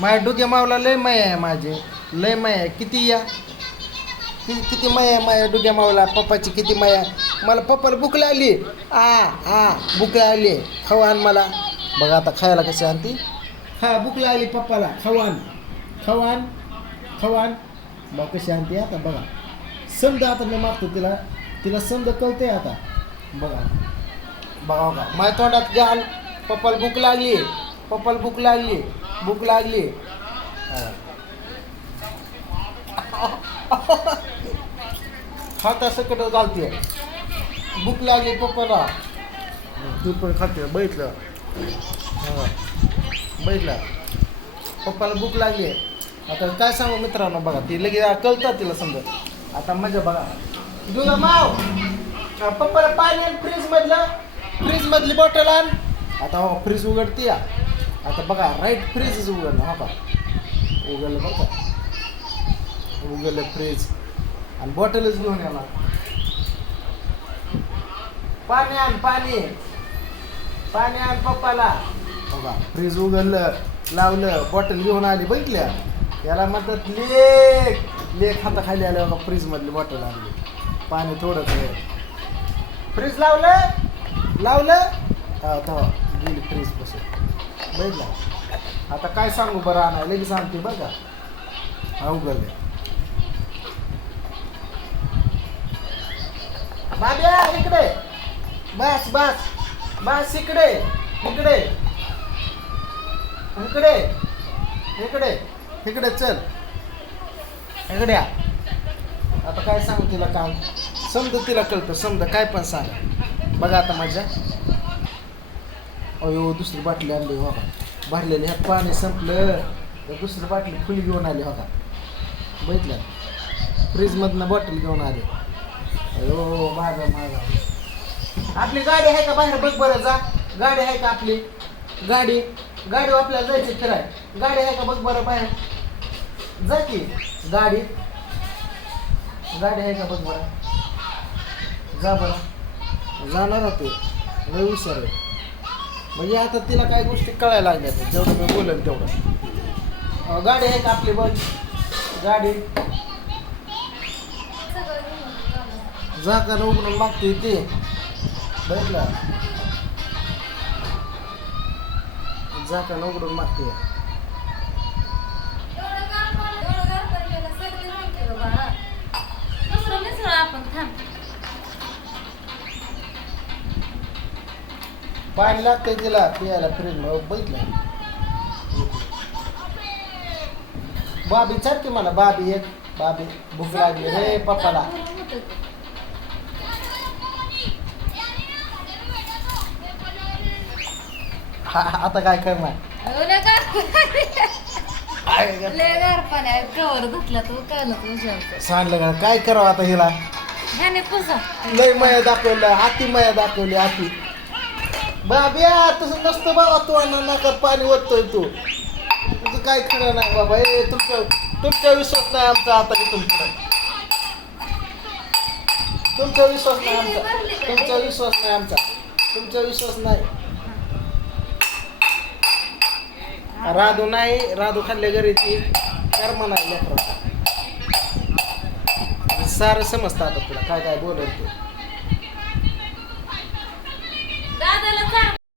माझ्या डोक्या मावला लय माय आहे माझे. लय माय आहे. किती या किती माय आहे माझ्या डोक्या मावला. पप्पाची किती माय आहे. मला पप्पाला भूक लागली. भूक लागली. खाऊ आण मला. बघा आता खायला कशी आणती. भूक लागली पप्पाला. खाऊ आण. बघा कशी आणते आता. बघा समजा आता मी मागतो तिला समजा कळते आता. बघा माझ्या तोंडात घाल. पप्पाला भूक लागली. खाता सकट घालते. भूक लागली पप्पाला. तू पण खाते. बघितलं पप्पाला भूक लागली. आता काय सांगू मित्रांनो. बघा ती लगेच कळतात तिला समजा. आता मजा बघा. दुधा माव पप्पाला पाणी आण. फ्रीज मधली बॉटल आण. आता हो फ्रीज उघडते. आता बघा राईट फ्रीज उघडलं. हा बा उघडलं बघा. उघडलं फ्रीज आणि बॉटलच घेऊन येणार. पाणी आण पप्पाला. बघा फ्रीज उघडलं लावलं बॉटल घेऊन आली. बघितल्या याला म्हणतात लेख हाता खाली आल्या. बघा फ्रीज मधली बॉटल आणली. पाणी थोडंच आहे. फ्रीज लावलं आता गेली फ्रीज पासून. बघितलं आता काय सांगू बरं आणाय लगेच सांगते बघा. उघडले. बाब्या इकडे बस इकडे चल. इकडे आता काय सांगू तिला काम समजा. तिला कळतं समजा. काय पण सांगा. बघा आता माझ्या अयो दुसरी बाटली आणली. हो का भरलेली. ह्यात पाणी संपलं तर दुसरी बाटली फुल घेऊन आली. हो का बघितलं फ्रीजमधनं बॉटल घेऊन आली. अयो माझा आपली गाडी आहे का बाहेर बघ बरं. जा गाडी आहे का आपली. गाडी आपल्याला जायची फिराय. गाडी आहे का बघ बरं बाहेर. जा की गाडी आहे का बघ बरं. जा बरं. जाणार होते लय हुशार आहे. म्हणजे आता तिला काय गोष्टी कळायला लागल्या. जेवढं मी बोलेल तेवढं. गाडी आहे का आपली बघ. गाडी झाकण उघडून मागते ते. बघितलं झाकण उघडून मागते. पाणी लागतंय तिला पियायला फ्रीज मध्ये. बघितलं बाबी चल की मला. बाबी भूक लागली रे पप्पाला. आता काय करणार. सांगलं का काय करावं आता हिला. लय माया दाखवलं. हाती माया दाखवली. हाती बाब्या तसं नसतं बाबा. तू नका पाणी ओततोय तू. तुझं काय खरं नाही बाबा. तुमचा विश्वास नाही आमचा. आता तुमचा विश्वास नाही आमचा. तुमचा विश्वास नाही. राधू खाल्ल्या घरी ती कर्म नाही लेकराचा. सारं समजतं आता तुला काय बोलायचं.